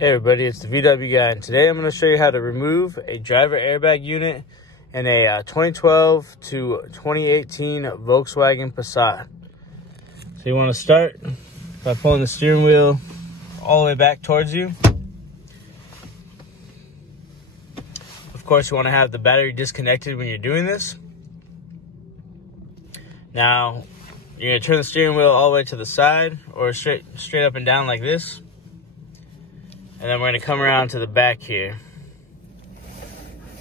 Hey everybody, it's the VW guy, and today I'm going to show you how to remove a driver airbag unit in a 2012 to 2018 Volkswagen Passat. So you want to start by pulling the steering wheel all the way back towards you. Of course, you want to have the battery disconnected when you're doing this. Now, you're going to turn the steering wheel all the way to the side or straight up and down like this. And then we're going to come around to the back here.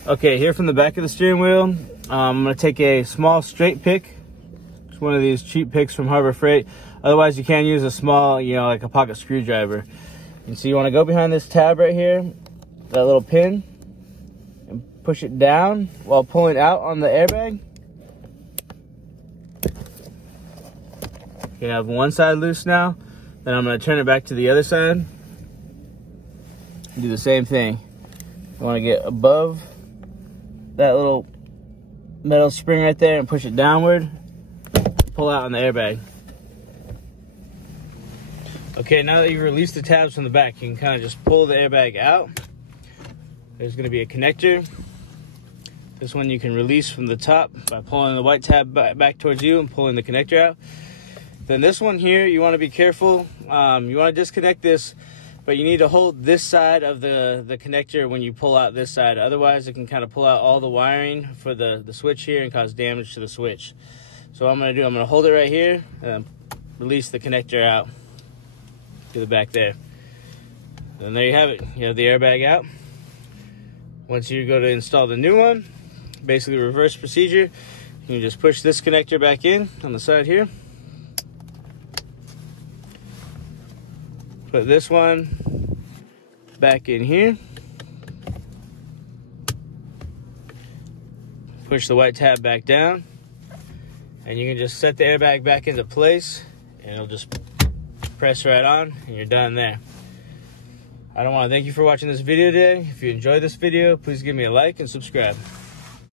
Okay, here from the back of the steering wheel, I'm going to take a small straight pick. It's one of these cheap picks from Harbor Freight. Otherwise, you can use a small, like a pocket screwdriver. And so you want to go behind this tab right here, that little pin, and push it down while pulling out on the airbag. You have one side loose now. Then I'm going to turn it back to the other side. Do the same thing. You want to get above that little metal spring right there and push it downward. Pull out on the airbag. Okay, now that you've released the tabs from the back, you can kind of just pull the airbag out. There's going to be a connector. This one you can release from the top by pulling the white tab back towards you and pulling the connector out. Then this one here, you want to be careful. You want to disconnect this, but you need to hold this side of the connector when you pull out this side. Otherwise, it can kind of pull out all the wiring for the switch here and cause damage to the switch. So what I'm going to do, I'm going to hold it right here and release the connector out to the back there. And there you have it. You have the airbag out. Once you go to install the new one, basically reverse procedure, you can just push this connector back in on the side here. Put this one back in here. Push the white tab back down. And you can just set the airbag back into place. And it'll just press right on. And you're done there. I want to thank you for watching this video today. If you enjoyed this video, please give me a like and subscribe.